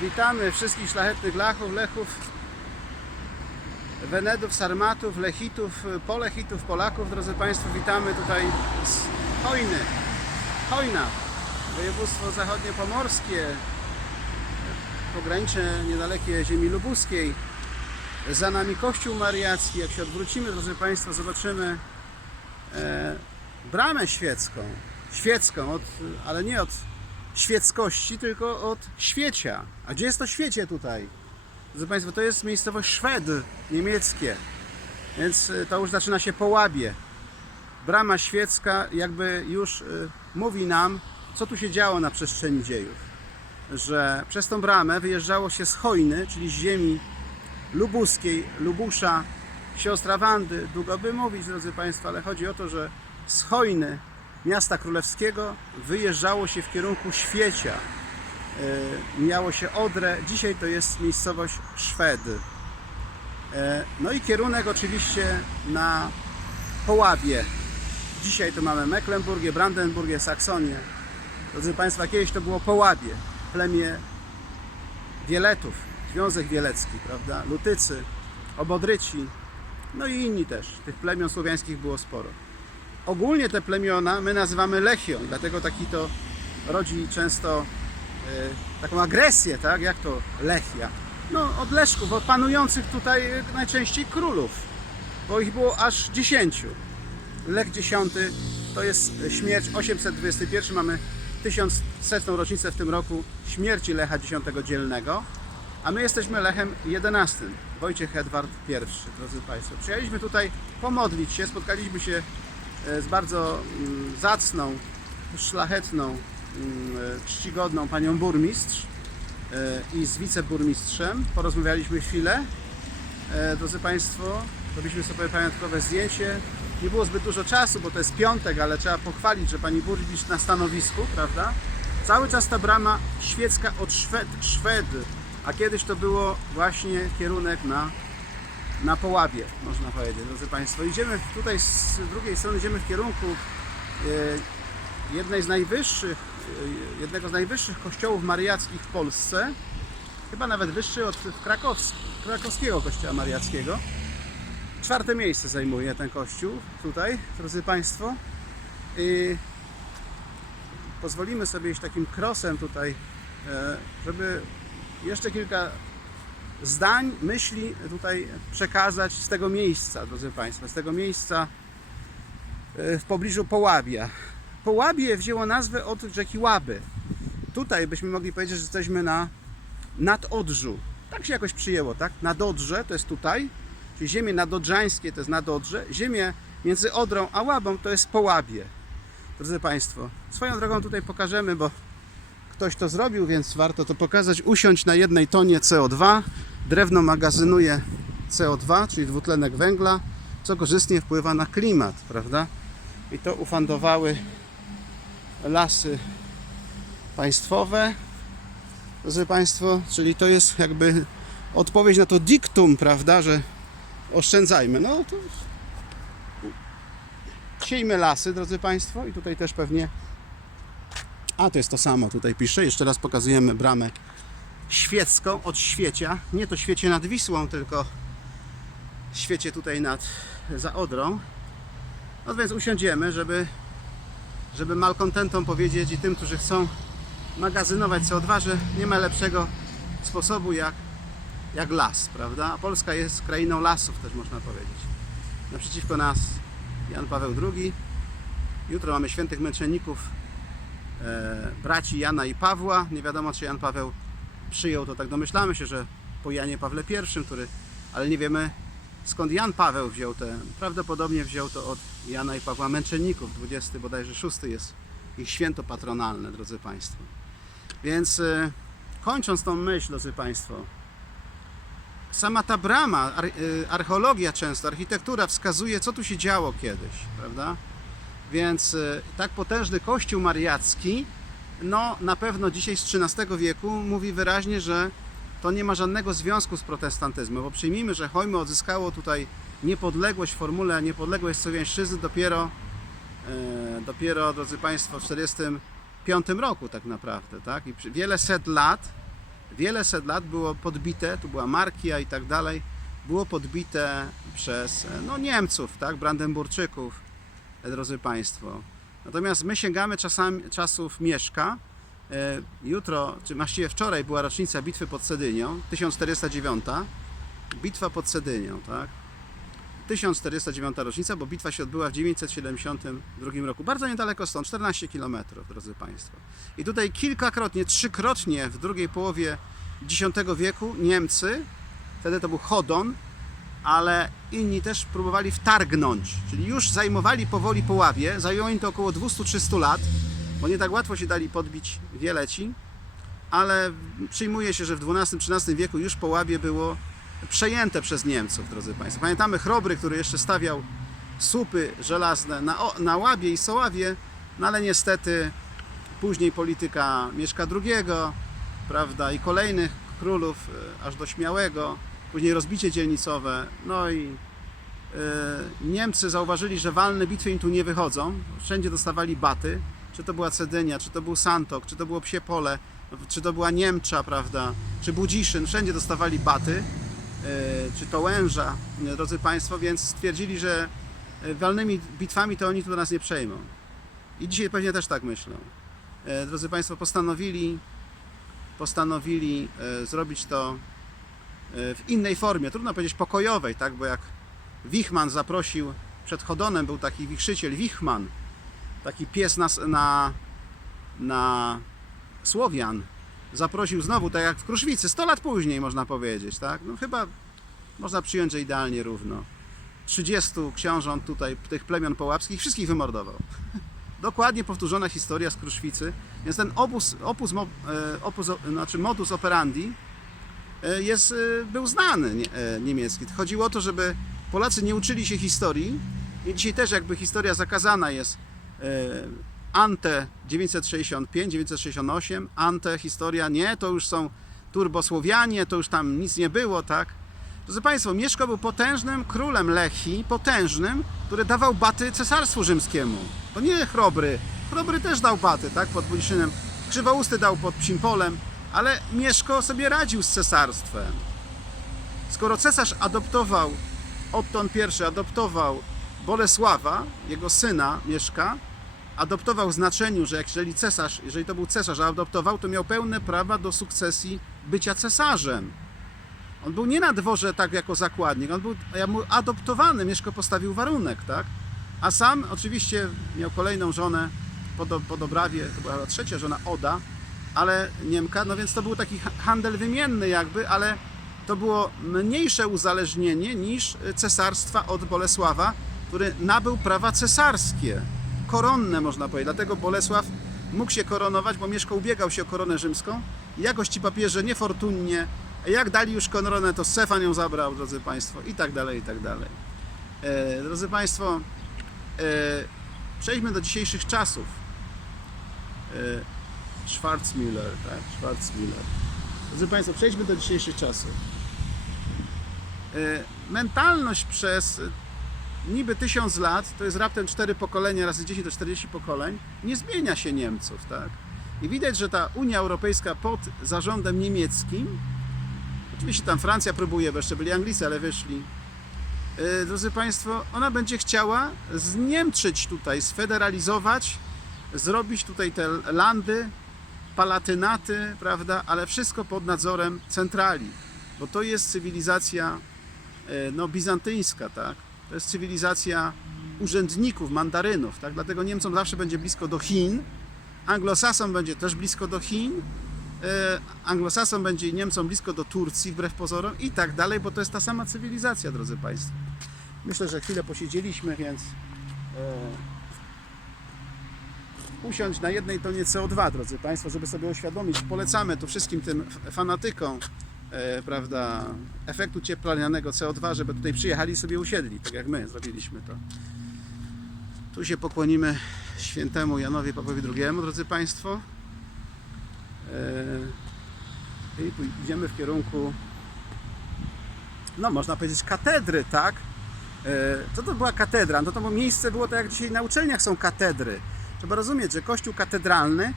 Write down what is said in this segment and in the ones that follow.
Witamy wszystkich szlachetnych lachów, lechów, Wenedów, Sarmatów, Lechitów, Polechitów, Polaków. Drodzy Państwo, witamy tutaj z Hojny, Hojna, województwo zachodniopomorskie, pogranicze niedalekie ziemi lubuskiej. Za nami Kościół Mariacki. Jak się odwrócimy, drodzy Państwo, zobaczymy e, bramę świecką. Świecką, od, ale nie od świeckości, tylko od świecia. A gdzie jest to świecie tutaj? Drodzy Państwo, to jest miejscowość Szwed niemieckie. Więc y, to już zaczyna się po łabie. Brama świecka jakby już y, mówi nam, co tu się działo na przestrzeni dziejów. Że przez tą bramę wyjeżdżało się z Hojny, czyli z ziemi lubuskiej, Lubusza, siostra Wandy. Długo by mówić, drodzy Państwo, ale chodzi o to, że z Hojny, miasta królewskiego, wyjeżdżało się w kierunku Świecia. E, miało się Odrę, dzisiaj to jest miejscowość Szwed. E, No i kierunek oczywiście na Połabie. Dzisiaj to mamy Mecklenburgię, Brandenburgię, Saksonię. Drodzy Państwo, kiedyś to było Połabie, plemię Wieletów, Związek Wielecki, prawda? Lutycy, Obodryci, no i inni też. Tych plemion słowiańskich było sporo. Ogólnie te plemiona my nazywamy Lechią, dlatego taki to rodzi często e, taką agresję, tak? Jak to Lechia? No od Leszków, od panujących tutaj najczęściej królów, bo ich było aż 10. Lech X to jest śmierć 821, mamy 1100 rocznicę w tym roku śmierci Lecha X Dzielnego, a my jesteśmy Lechem XI, Wojciech Edward I, drodzy Państwo. Przyjechaliśmy tutaj pomodlić się, spotkaliśmy się z bardzo mm, zacną, szlachetną, mm, e, czcigodną panią burmistrz e, i z wiceburmistrzem. Porozmawialiśmy chwilę. E, Drodzy Państwo, robiliśmy sobie pamiątkowe zdjęcie. Nie było zbyt dużo czasu, bo to jest piątek, ale trzeba pochwalić, że pani burmistrz na stanowisku, prawda? Cały czas ta brama świecka od Szwed, Szwed a kiedyś to było właśnie kierunek na, na Połabie, można powiedzieć, drodzy Państwo. Idziemy tutaj z drugiej strony, idziemy w kierunku e, jednej z najwyższych, e, jednego z najwyższych kościołów mariackich w Polsce, chyba nawet wyższy od Krakows, krakowskiego kościoła mariackiego. Czwarte miejsce zajmuje ten kościół tutaj, drodzy Państwo. Pozwolimy sobie iść takim krosem tutaj, e, żeby jeszcze kilka zdań, myśli tutaj przekazać z tego miejsca, drodzy Państwo, z tego miejsca e, w pobliżu Połabia. Połabie wzięło nazwę od rzeki Łaby. Tutaj byśmy mogli powiedzieć, że jesteśmy na nadodrzu. Tak się jakoś przyjęło, tak? Nadodrze to jest tutaj, czyli ziemie nadodrzańskie to jest nadodrze, ziemie między Odrą a Łabą to jest Połabie. Drodzy Państwo, swoją drogą tutaj pokażemy, bo ktoś to zrobił, więc warto to pokazać. Usiąść na jednej tonie CO2. Drewno magazynuje CO2, czyli dwutlenek węgla, co korzystnie wpływa na klimat, prawda? I to ufundowały lasy państwowe, drodzy Państwo, czyli to jest jakby odpowiedź na to diktum, prawda, że oszczędzajmy. No to siejmy lasy, drodzy Państwo, i tutaj też pewnie a to jest to samo, tutaj pisze. Jeszcze raz pokazujemy bramę świecką od świecia. Nie to świecie nad Wisłą, tylko świecie tutaj nad za Odrą. No więc usiądziemy, żeby, żeby malkontentom powiedzieć i tym, którzy chcą magazynować CO2, że nie ma lepszego sposobu jak, jak las, prawda? A Polska jest krainą lasów, też można powiedzieć. Naprzeciwko nas Jan Paweł II. Jutro mamy świętych męczenników braci Jana i Pawła. Nie wiadomo, czy Jan Paweł przyjął to, tak domyślamy się, że po Janie Pawle I, który, ale nie wiemy skąd Jan Paweł wziął te, prawdopodobnie wziął to od Jana i Pawła Męczenników, 20 bodajże 6 jest ich święto patronalne, drodzy Państwo. Więc e, kończąc tą myśl, drodzy Państwo, sama ta brama, e, archeologia często, architektura wskazuje, co tu się działo kiedyś, prawda? Więc e, tak potężny kościół mariacki, no na pewno dzisiaj z XIII wieku mówi wyraźnie, że to nie ma żadnego związku z protestantyzmem, bo przyjmijmy, że Hojmy odzyskało tutaj niepodległość formule niepodległość słowiańszczyzny dopiero, e, dopiero drodzy Państwo, w 1945 roku tak naprawdę, tak? I wiele set lat wiele set lat było podbite, tu była Markia i tak dalej, było podbite przez e, no, Niemców, tak, Brandenburczyków, drodzy Państwo. Natomiast my sięgamy czasami, czasów Mieszka. E, Jutro, czy właściwie wczoraj była rocznica bitwy pod Cedynią, 1409. Bitwa pod Cedynią, tak? 1409 rocznica, bo bitwa się odbyła w 972 roku. Bardzo niedaleko stąd, 14 km, drodzy Państwo. I tutaj kilkakrotnie, trzykrotnie w drugiej połowie X wieku Niemcy, wtedy to był Chodon, ale inni też próbowali wtargnąć, czyli już zajmowali powoli Poławie. Zajęło im to około 200-300 lat, bo nie tak łatwo się dali podbić Wieleci, ale przyjmuje się, że w XII-XIII wieku już Połabie było przejęte przez Niemców, drodzy Państwo. Pamiętamy Chrobry, który jeszcze stawiał słupy żelazne na, na Łabie i Soławie, no ale niestety później polityka Mieszka II, prawda, i kolejnych królów, e, aż do Śmiałego, później rozbicie dzielnicowe, no i e, Niemcy zauważyli, że walne bitwy im tu nie wychodzą, wszędzie dostawali baty, czy to była Cedynia, czy to był Santok, czy to było Psie Pole, czy to była Niemcza, prawda, czy Budziszyn, wszędzie dostawali baty, e, czy to Łęża, e, drodzy Państwo, więc stwierdzili, że walnymi bitwami to oni tu nas nie przejmą. I dzisiaj pewnie też tak myślą. Drodzy Państwo, postanowili, postanowili zrobić to w innej formie, trudno powiedzieć pokojowej, tak, bo jak Wichman zaprosił, przed Chodonem był taki wichrzyciel Wichman, taki pies na, na, na Słowian, zaprosił znowu, tak jak w Kruszwicy, 100 lat później można powiedzieć, tak, no chyba można przyjąć, że idealnie równo. 30 książąt tutaj, tych plemion połapskich, wszystkich wymordował. Dokładnie powtórzona historia z Kruszwicy, więc ten opus, opus, e, opus o- znaczy modus operandi e, jest, e, był znany e, niemiecki. Chodziło o to, żeby Polacy nie uczyli się historii i dzisiaj też jakby historia zakazana jest e, ante 965, 968, ante historia nie, to już są turbosłowianie, to już tam nic nie było, tak? Drodzy Państwo, Mieszko był potężnym królem Lechii, potężnym, który dawał baty cesarstwu rzymskiemu. To nie Chrobry. Chrobry też dał baty, tak, pod Budiszynem. Krzywousty dał pod Psimpolem, ale Mieszko sobie radził z cesarstwem. Skoro cesarz adoptował, Otton I adoptował Bolesława, jego syna Mieszka, adoptował w znaczeniu, że jeżeli cesarz, jeżeli to był cesarz, a adoptował, to miał pełne prawa do sukcesji bycia cesarzem. On był nie na dworze tak jako zakładnik, on był adoptowany, Mieszko postawił warunek, tak? A sam oczywiście miał kolejną żonę po, do, po Dobrawie, to była trzecia żona Oda, ale Niemka, no więc to był taki ha- handel wymienny jakby, ale to było mniejsze uzależnienie niż cesarstwa od Bolesława, który nabył prawa cesarskie, koronne można powiedzieć. Dlatego Bolesław mógł się koronować, bo Mieszko ubiegał się o koronę rzymską. Jakoś ci papieże niefortunnie, jak dali już koronę, to Stefan ją zabrał, drodzy Państwo, i tak dalej, i tak dalej. E, drodzy Państwo, e, przejdźmy do dzisiejszych czasów. E, Schwarzmüller, tak? Schwarzmüller. Drodzy Państwo, przejdźmy do dzisiejszych czasów. E, mentalność przez e, niby tysiąc lat, to jest raptem cztery pokolenia, razy 10 to 40 pokoleń, nie zmienia się Niemców, tak? I widać, że ta Unia Europejska pod zarządem niemieckim, oczywiście tam Francja próbuje, bo jeszcze byli Anglicy, ale wyszli, e, drodzy Państwo, ona będzie chciała zniemczyć tutaj, sfederalizować, zrobić tutaj te landy, palatynaty, prawda, ale wszystko pod nadzorem centrali, bo to jest cywilizacja e, no, bizantyjska, tak? To jest cywilizacja urzędników, mandarynów, tak? Dlatego Niemcom zawsze będzie blisko do Chin, Anglosasom będzie też blisko do Chin, e, Anglosasom będzie Niemcom blisko do Turcji, wbrew pozorom i tak dalej, bo to jest ta sama cywilizacja, drodzy Państwo. Myślę, że chwilę posiedzieliśmy, więc e, usiąść na jednej tonie CO2, drodzy Państwo, żeby sobie uświadomić. Polecamy tu wszystkim tym fanatykom, e, prawda, efektu cieplarnianego CO2, żeby tutaj przyjechali i sobie usiedli, tak jak my zrobiliśmy to. Tu się pokłonimy świętemu Janowi Pawłowi II, drodzy Państwo. E, I idziemy w kierunku, no można powiedzieć, katedry, tak? E, Co to była katedra? No to było miejsce było tak jak dzisiaj na uczelniach są katedry. Trzeba rozumieć, że kościół katedralny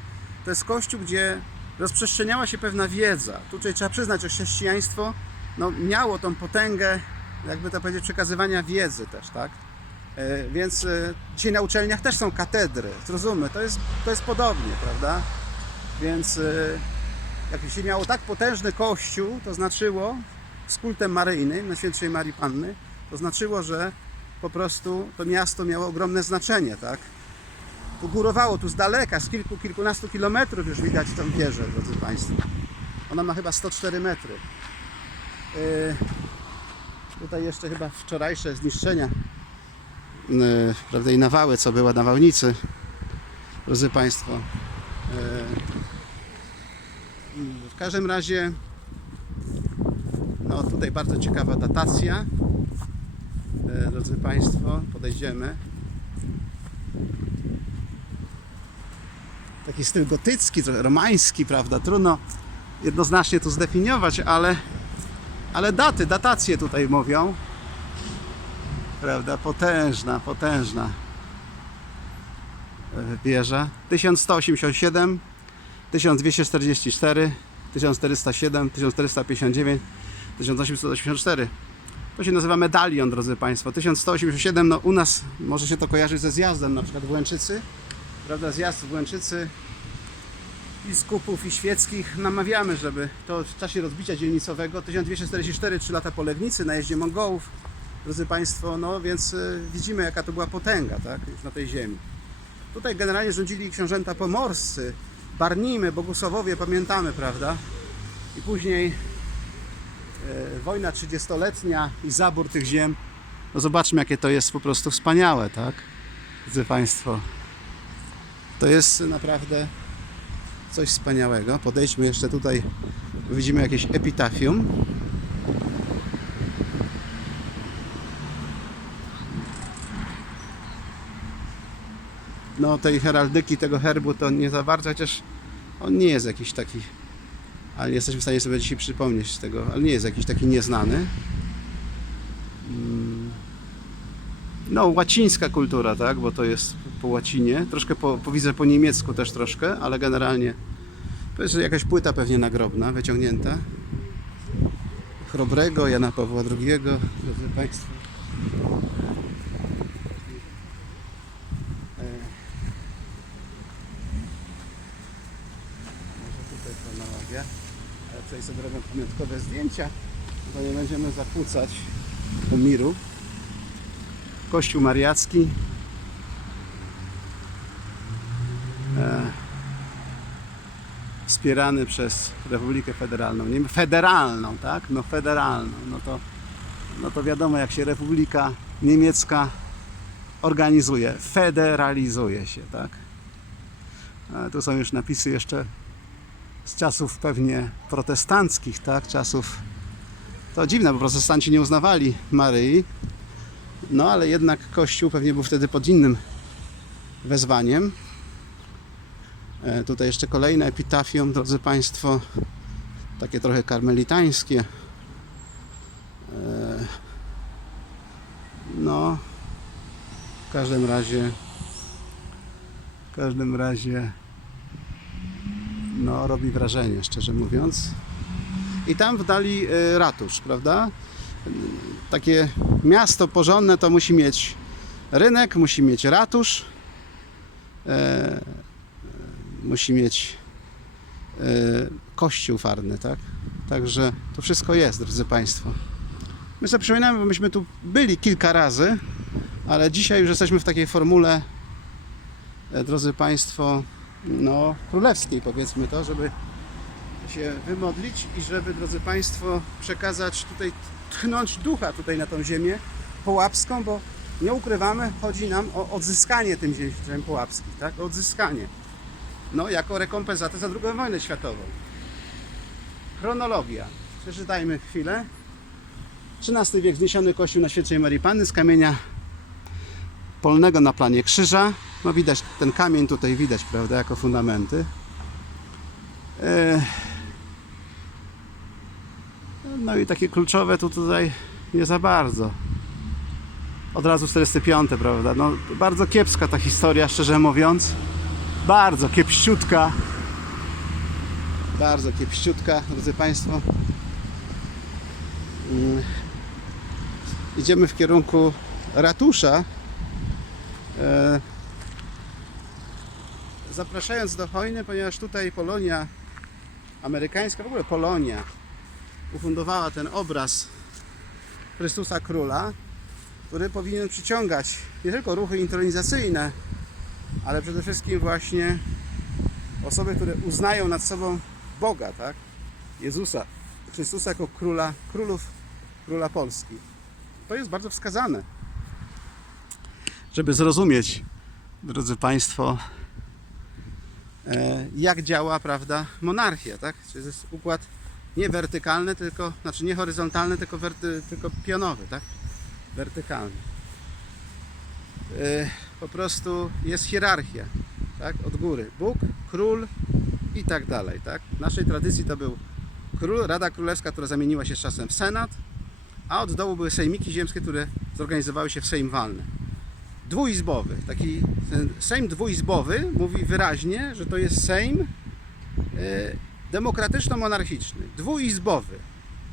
to jest kościół, gdzie rozprzestrzeniała się pewna wiedza. Tutaj trzeba przyznać, że chrześcijaństwo no, miało tą potęgę, jakby to powiedzieć, przekazywania wiedzy też, tak? E, Więc e, dzisiaj na uczelniach też są katedry, zrozummy, to jest, to jest podobnie, prawda? Więc e, jak się miało tak potężny kościół, to znaczyło z kultem maryjnym na Marii Panny, to znaczyło, że po prostu to miasto miało ogromne znaczenie, tak? Górowało, tu z daleka, z kilku, kilkunastu kilometrów już widać tą wieżę, drodzy Państwo. Ona ma chyba 104 metry. Yy, tutaj jeszcze chyba wczorajsze zniszczenia, yy, prawda, i nawały, co była nawałnicy, drodzy Państwo. Yy, w każdym razie, no tutaj bardzo ciekawa datacja. Yy, drodzy Państwo, podejdziemy. Taki styl gotycki, trochę romański, prawda? Trudno jednoznacznie to zdefiniować, ale, ale daty, datacje tutaj mówią. Prawda? Potężna, potężna wieża. 1187, 1244, 1407, 1459, 1884. To się nazywa medalion, drodzy Państwo. 1187, no u nas może się to kojarzyć ze zjazdem, na przykład w Łęczycy prawda, zjazd w Łęczycy biskupów i świeckich namawiamy, żeby to w czasie rozbicia dzielnicowego 1244, 3 lata po Legnicy, najeździe Mongołów, drodzy Państwo, no więc y, widzimy jaka to była potęga, tak, już na tej ziemi. Tutaj generalnie rządzili książęta pomorscy, Barnimy, Bogusławowie, pamiętamy, prawda? I później e, wojna 30-letnia i zabór tych ziem. No zobaczmy, jakie to jest po prostu wspaniałe, tak? Drodzy Państwo. To jest naprawdę coś wspaniałego. Podejdźmy jeszcze tutaj, widzimy jakieś epitafium. No tej heraldyki, tego herbu to nie za bardzo, chociaż on nie jest jakiś taki, ale jesteśmy w stanie sobie dzisiaj przypomnieć tego, ale nie jest jakiś taki nieznany. Mm. No, łacińska kultura, tak, bo to jest po łacinie, troszkę po, po widzę po niemiecku też troszkę, ale generalnie to jest jakaś płyta pewnie nagrobna, wyciągnięta. Chrobrego, Jana Pawła II, drodzy Państwo. E, tutaj sobie robią pamiątkowe zdjęcia, bo nie będziemy zakłócać miru. Kościół Mariacki. E, wspierany przez Republikę Federalną. Nie federalną, tak? No federalną. No to, no to wiadomo, jak się Republika Niemiecka organizuje, federalizuje się, tak? A tu są już napisy jeszcze z czasów pewnie protestanckich, tak? Czasów to dziwne, bo protestanci nie uznawali Maryi, no ale jednak Kościół pewnie był wtedy pod innym wezwaniem. E, tutaj jeszcze kolejne epitafium, drodzy Państwo, takie trochę karmelitańskie. E, no, w każdym razie, w każdym razie, no, robi wrażenie, szczerze mówiąc. I tam w dali e, ratusz, prawda? takie miasto porządne to musi mieć rynek, musi mieć ratusz, musi mieć e, kościół farny, tak? Także to wszystko jest, drodzy Państwo. My sobie przypominamy, bo myśmy tu byli kilka razy, ale dzisiaj już jesteśmy w takiej formule, e, drodzy Państwo, no, królewskiej powiedzmy to, żeby się wymodlić i żeby, drodzy Państwo, przekazać tutaj, tchnąć ducha tutaj na tą ziemię połapską, bo nie ukrywamy, chodzi nam o odzyskanie tym ziem ziem połapskich, tak? O odzyskanie. No, jako rekompensatę za II wojnę światową. Chronologia. Przeczytajmy chwilę. XIII wiek wzniesiony kościół na świętej Marii Panny z kamienia polnego na planie krzyża. No widać, ten kamień tutaj widać, prawda, jako fundamenty. E, No i takie kluczowe to tutaj nie za bardzo. Od razu 45, prawda? No, bardzo kiepska ta historia, szczerze mówiąc. Bardzo kiepściutka. Bardzo kiepściutka, drodzy Państwo. Mm. Idziemy w kierunku ratusza. E, Zapraszając do Hojny, ponieważ tutaj Polonia amerykańska, w ogóle Polonia ufundowała ten obraz Chrystusa Króla, który powinien przyciągać nie tylko ruchy intronizacyjne, ale przede wszystkim właśnie osoby, które uznają nad sobą Boga, tak? Jezusa, Chrystusa jako króla, królów, króla Polski. To jest bardzo wskazane. Żeby zrozumieć, drodzy Państwo, e, jak działa, prawda, monarchia, tak? Czyli to jest układ nie wertykalny, tylko, znaczy nie horyzontalny, tylko, werty, tylko pionowy, tak? Wertykalny. Po prostu jest hierarchia, tak? Od góry. Bóg, król i tak dalej, tak? W naszej tradycji to był król, Rada Królewska, która zamieniła się z czasem w Senat, a od dołu były sejmiki ziemskie, które zorganizowały się w Sejm Walny. Dwuizbowy, taki Sejm dwuizbowy mówi wyraźnie, że to jest Sejm e, demokratyczno-monarchiczny. Dwuizbowy.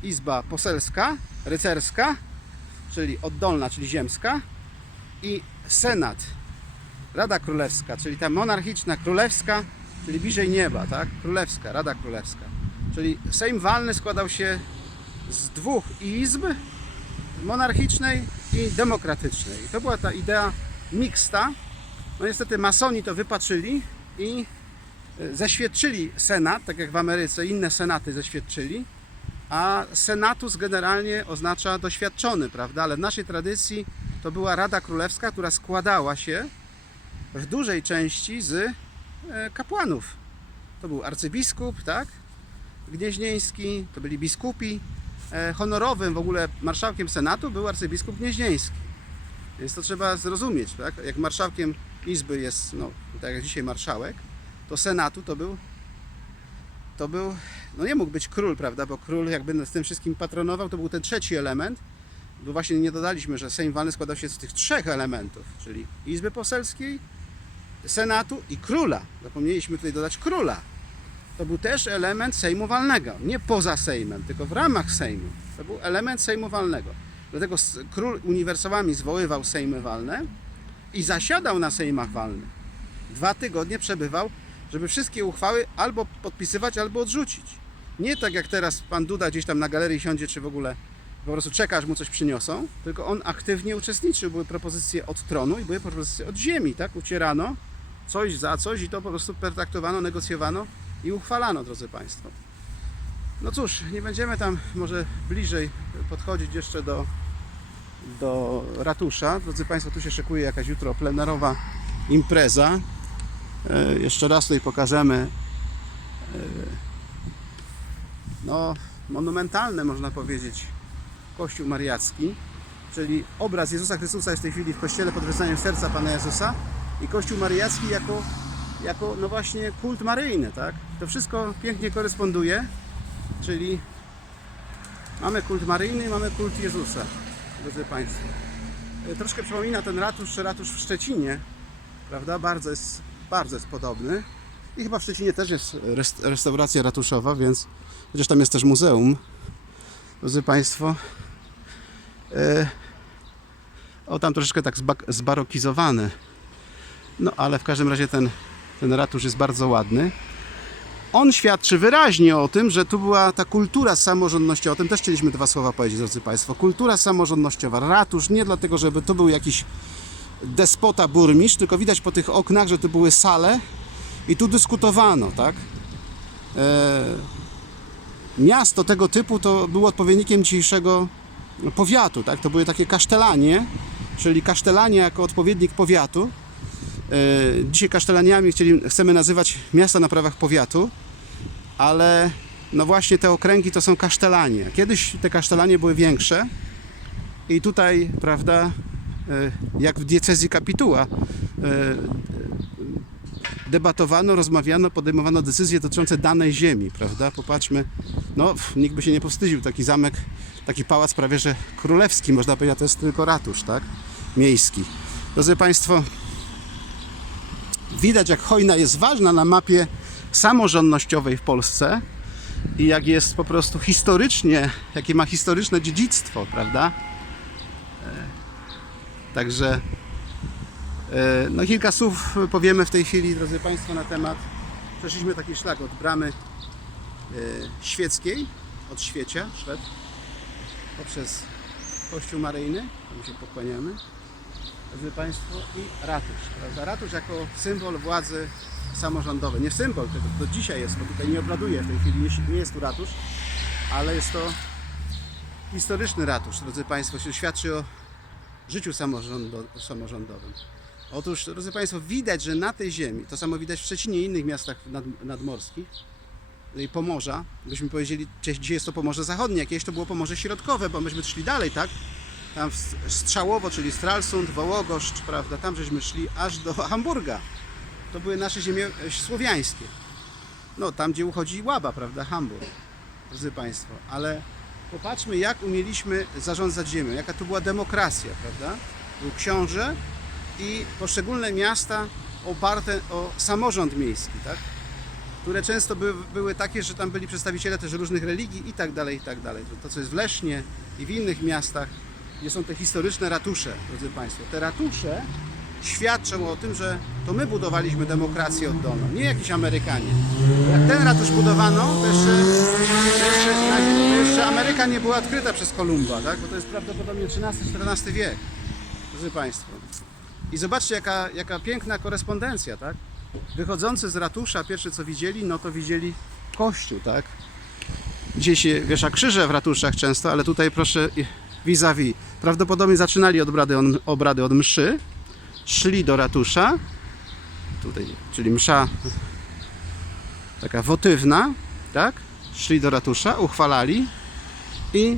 Izba poselska, rycerska, czyli oddolna, czyli ziemska i Senat, Rada Królewska, czyli ta monarchiczna, królewska, czyli bliżej nieba, tak? Królewska, Rada Królewska. Czyli Sejm Walny składał się z dwóch izb, monarchicznej i demokratycznej. I to była ta idea mixta. No niestety masoni to wypaczyli i e, zaświadczyli Senat, tak jak w Ameryce inne senaty zaświadczyli, a senatus generalnie oznacza doświadczony, prawda? Ale w naszej tradycji to była Rada Królewska, która składała się w dużej części z e, kapłanów. To był arcybiskup, tak? Gnieźnieński, to byli biskupi. E, Honorowym w ogóle marszałkiem Senatu był arcybiskup Gnieźnieński. Więc to trzeba zrozumieć, tak? Jak marszałkiem Izby jest, no, tak jak dzisiaj marszałek, to Senatu to był, to był, no nie mógł być król, prawda? Bo król jakby nad tym wszystkim patronował, to był ten trzeci element. Bo właśnie nie dodaliśmy, że Sejm Walny składał się z tych trzech elementów, czyli Izby Poselskiej, Senatu i Króla. Zapomnieliśmy tutaj dodać Króla. To był też element Sejmu Walnego. Nie poza Sejmem, tylko w ramach Sejmu. To był element Sejmu Walnego. Dlatego król uniwersalami zwoływał Sejmy Walne i zasiadał na Sejmach Walnych. Dwa tygodnie przebywał, żeby wszystkie uchwały albo podpisywać, albo odrzucić. Nie tak jak teraz pan Duda gdzieś tam na galerii siądzie, czy w ogóle po prostu czeka, aż mu coś przyniosą, tylko on aktywnie uczestniczył. Były propozycje od tronu i były propozycje od ziemi, tak? Ucierano coś za coś i to po prostu pertraktowano, negocjowano i uchwalano, drodzy Państwo. No cóż, nie będziemy tam może bliżej podchodzić jeszcze do, do ratusza. Drodzy Państwo, tu się szykuje jakaś jutro plenerowa impreza. E, jeszcze raz tutaj pokażemy e, no, monumentalny, można powiedzieć, Kościół Mariacki, czyli obraz Jezusa Chrystusa jest w tej chwili w kościele pod serca Pana Jezusa i Kościół Mariacki jako, jako no właśnie kult maryjny, tak? To wszystko pięknie koresponduje, czyli mamy kult maryjny i mamy kult Jezusa, drodzy Państwo. E, Troszkę przypomina ten ratusz, ratusz w Szczecinie, prawda? Bardzo jest, bardzo jest podobny. I chyba w Szczecinie też jest rest- restauracja ratuszowa, więc chociaż tam jest też muzeum, drodzy Państwo. E, o, tam troszeczkę tak zbarokizowany. No, ale w każdym razie ten, ten ratusz jest bardzo ładny. On świadczy wyraźnie o tym, że tu była ta kultura samorządnościowa. O tym też chcieliśmy dwa słowa powiedzieć, drodzy Państwo. Kultura samorządnościowa. Ratusz nie dlatego, żeby to był jakiś despota burmistrz, tylko widać po tych oknach, że to były sale i tu dyskutowano, tak? E, miasto tego typu to było odpowiednikiem dzisiejszego powiatu, tak? To były takie kasztelanie, czyli kasztelanie jako odpowiednik powiatu. E, Dzisiaj kasztelaniami chcieli, chcemy nazywać miasta na prawach powiatu, ale no właśnie te okręgi to są kasztelanie. Kiedyś te kasztelanie były większe i tutaj, prawda, e, jak w diecezji kapituła, e, debatowano, rozmawiano, podejmowano decyzje dotyczące danej ziemi, prawda? Popatrzmy, no nikt by się nie powstydził, taki zamek, taki pałac prawie że królewski, można powiedzieć, to jest tylko ratusz, tak? Miejski. Drodzy Państwo, widać jak hojna jest ważna na mapie samorządnościowej w Polsce, i jak jest po prostu historycznie, jakie ma historyczne dziedzictwo, prawda? E, Także e, no kilka słów powiemy w tej chwili, drodzy Państwo, na temat. Przeszliśmy taki szlak od bramy e, świeckiej, od świecia, Szwed, poprzez Kościół Maryjny, tam się pokłaniamy, drodzy Państwo, i ratusz, prawda? Ratusz jako symbol władzy samorządowej. Nie symbol, tylko to dzisiaj jest, bo tutaj nie obraduje w tej chwili, nie- jest tu ratusz, ale jest to historyczny ratusz, drodzy Państwo, się świadczy o życiu samorządo, samorządowym. Otóż, drodzy Państwo, widać, że na tej ziemi, to samo widać w Szczecinie i innych miastach nad, nadmorskich, i Pomorza, byśmy powiedzieli, dzie- gdzie jest to Pomorze Zachodnie, jakieś to było Pomorze Środkowe, bo myśmy szli dalej, tak? Tam Strzałowo, czyli Stralsund, Wołogoszcz, prawda, tam żeśmy szli aż do Hamburga. To były nasze ziemie e, słowiańskie. No, tam gdzie uchodzi Łaba, prawda, Hamburg, drodzy Państwo, ale popatrzmy, jak umieliśmy zarządzać ziemią, jaka to była demokracja, prawda? Był książę i poszczególne miasta oparte o samorząd miejski, tak? które często by, były takie, że tam byli przedstawiciele też różnych religii i tak dalej, i tak dalej. To, co jest w Lesznie i w innych miastach, gdzie są te historyczne ratusze, drodzy Państwo. Te ratusze świadczą o tym, że to my budowaliśmy demokrację oddolną, nie jakiś Amerykanie. Jak ten ratusz budowano, to jeszcze, jeszcze, jeszcze Ameryka nie była odkryta przez Kolumba, tak? bo to jest prawdopodobnie XIII-XIV wiek, drodzy Państwo. I zobaczcie, jaka, jaka piękna korespondencja, tak? Wychodzący z ratusza, pierwsze co widzieli, no to widzieli kościół, tak? Gdzie się wiesza krzyże w ratuszach często, ale tutaj proszę vis-a-vis. Prawdopodobnie zaczynali obrady, obrady od mszy, szli do ratusza, tutaj, czyli msza taka wotywna, tak? Szli do ratusza, uchwalali i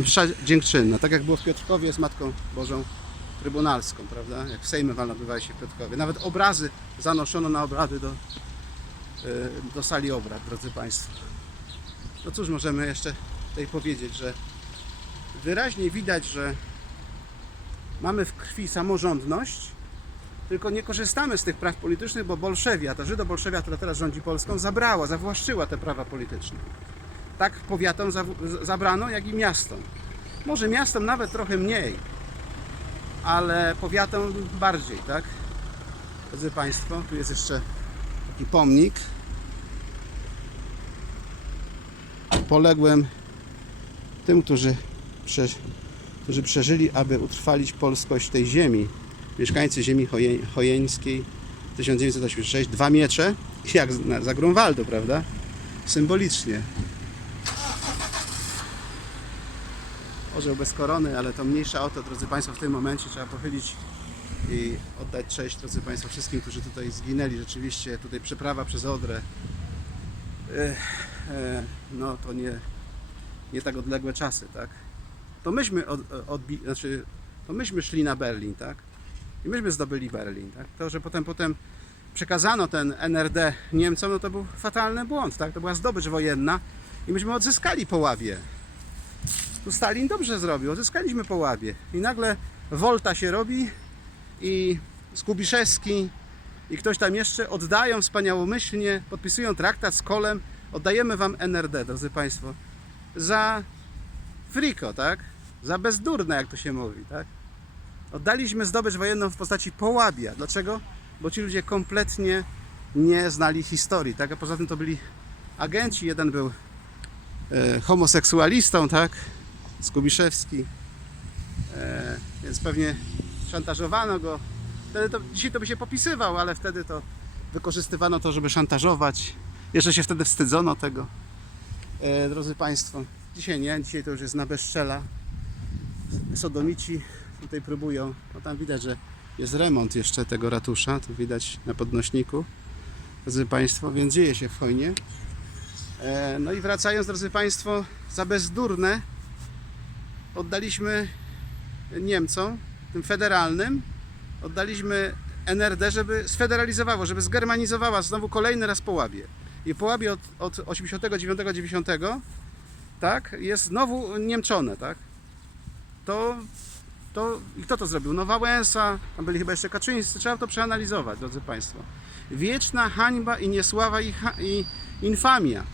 msza dziękczynna, tak jak było w Piotrkowie z Matką Bożą Trybunalską, prawda? Jak w Sejmie walne się w Piotrkowie. Nawet obrazy zanoszono na obrady do, e, do sali obrad, drodzy Państwo. No cóż możemy jeszcze tutaj powiedzieć, że wyraźnie widać, że mamy w krwi samorządność, tylko nie korzystamy z tych praw politycznych, bo Bolszewia, ta Żydo-Bolszewia, która teraz rządzi Polską, zabrała, zawłaszczyła te prawa polityczne. Tak powiatom zabrano, jak i miastom. Może miastom nawet trochę mniej, ale powiatom bardziej, tak? Drodzy Państwo, tu jest jeszcze taki pomnik poległym tym, którzy, którzy przeżyli, aby utrwalić polskość tej ziemi. Mieszkańcy ziemi choje, chojeńskiej 1986, dwa miecze, jak na- za Grunwaldu, prawda? Symbolicznie. Orzeł bez korony, ale to mniejsza o to, drodzy Państwo, w tym momencie trzeba pochylić i oddać cześć, drodzy Państwo, wszystkim, którzy tutaj zginęli. Rzeczywiście tutaj przeprawa przez Odrę, e, e, no to nie, nie tak odległe czasy, tak? To myśmy, od, odbi, znaczy, to myśmy szli na Berlin, tak? I myśmy zdobyli Berlin, tak? To, że potem, potem przekazano ten NRD Niemcom, no to był fatalny błąd, tak? To była zdobycz wojenna i myśmy odzyskali Poławie. Tu Stalin dobrze zrobił, odzyskaliśmy Poławie. I nagle Wolta się robi i Skubiszewski i ktoś tam jeszcze oddają wspaniałomyślnie, podpisują traktat z Kolem, oddajemy wam NRD, drodzy Państwo, za friko, tak? Za bezdurne, jak to się mówi, tak? Oddaliśmy zdobycz wojenną w postaci Połabia. Dlaczego? Bo ci ludzie kompletnie nie znali historii, tak? A poza tym to byli agenci, jeden był e, homoseksualistą, tak? Skubiszewski. E, więc pewnie szantażowano go. Wtedy to, dzisiaj to by się popisywał, ale wtedy to wykorzystywano to, żeby szantażować. Jeszcze się wtedy wstydzono tego. E, drodzy Państwo, dzisiaj nie, dzisiaj to już jest na bezczela. Sodomici tutaj próbują, no tam widać, że jest remont jeszcze tego ratusza, tu widać na podnośniku. Drodzy Państwo, więc dzieje się w hojnie. E, no i wracając, drodzy Państwo, za bezdurne oddaliśmy Niemcom, tym federalnym, oddaliśmy NRD, żeby sfederalizowało, żeby zgermanizowała znowu kolejny raz Połabie. I Połabie od, od 89-90 tak, jest znowu niemczone, tak? To, to kto to zrobił? No Wałęsa, tam byli chyba jeszcze Kaczyńscy, trzeba to przeanalizować, drodzy Państwo. Wieczna hańba i niesława i, i infamia.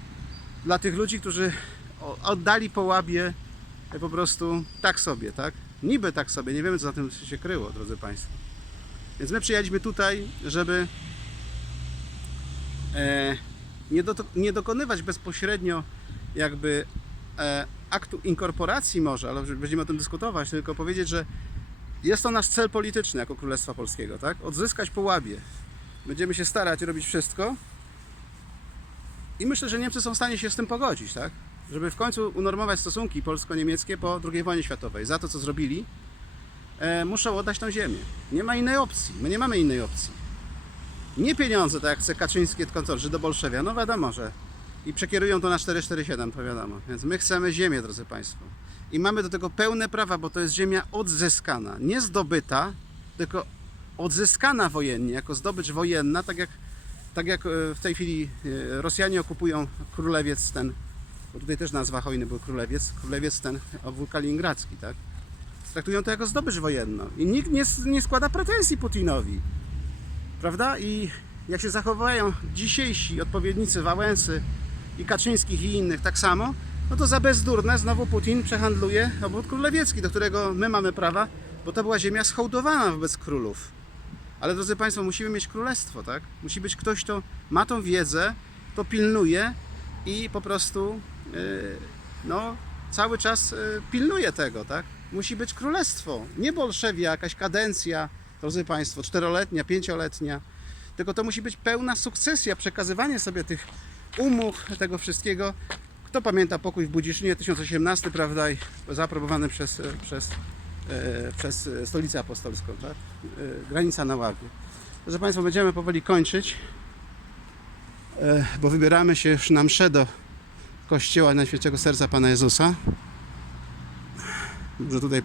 dla tych ludzi, którzy oddali po łabie po prostu tak sobie, tak? Niby tak sobie, nie wiemy co za tym się kryło, drodzy Państwo. Więc my przyjechaliśmy tutaj, żeby e, nie, do, nie dokonywać bezpośrednio jakby e, aktu inkorporacji może, ale będziemy o tym dyskutować, tylko powiedzieć, że jest to nasz cel polityczny jako Królestwa Polskiego, tak? Odzyskać Połabie. Będziemy się starać robić wszystko i myślę, że Niemcy są w stanie się z tym pogodzić, tak? Żeby w końcu unormować stosunki polsko-niemieckie po II wojnie światowej. Za to, co zrobili, e, muszą oddać tę ziemię. Nie ma innej opcji. My nie mamy innej opcji. Nie pieniądze, tak jak chce Kaczyński, że do Bolszewia. No wiadomo, że i przekierują to na 447, to wiadomo. Więc my chcemy ziemię, drodzy Państwo. I mamy do tego pełne prawa, bo to jest ziemia odzyskana, nie zdobyta, tylko odzyskana wojennie, jako zdobycz wojenna, tak jak, tak jak e, w tej chwili e, Rosjanie okupują Królewiec ten, bo tutaj też nazwa hojny był Królewiec, Królewiec ten obwód kaliningradzki, tak? Traktują to jako zdobycz wojenną i nikt nie, nie składa pretensji Putinowi, prawda? I jak się zachowają dzisiejsi odpowiednicy Wałęsy i Kaczyńskich i innych tak samo, no to za bezdurne znowu Putin przehandluje obwód królewiecki, do którego my mamy prawa, bo to była ziemia schołdowana wobec królów. Ale drodzy Państwo, musimy mieć królestwo, tak? Musi być ktoś, kto ma tą wiedzę, to pilnuje i po prostu yy, no, cały czas yy, pilnuje tego, tak? Musi być królestwo, nie bolszewia, jakaś kadencja, drodzy Państwo, czteroletnia, pięcioletnia, tylko to musi być pełna sukcesja, przekazywanie sobie tych umów, tego wszystkiego. Kto pamięta pokój w Budziszynie 1018, prawda, i zaaprobowany przez, przez, e, przez stolicę apostolską, tak? E, granica na Ławie. Proszę Państwa, będziemy powoli kończyć, e, bo wybieramy się już na mszę do kościoła Najświętszego Serca Pana Jezusa. Może tutaj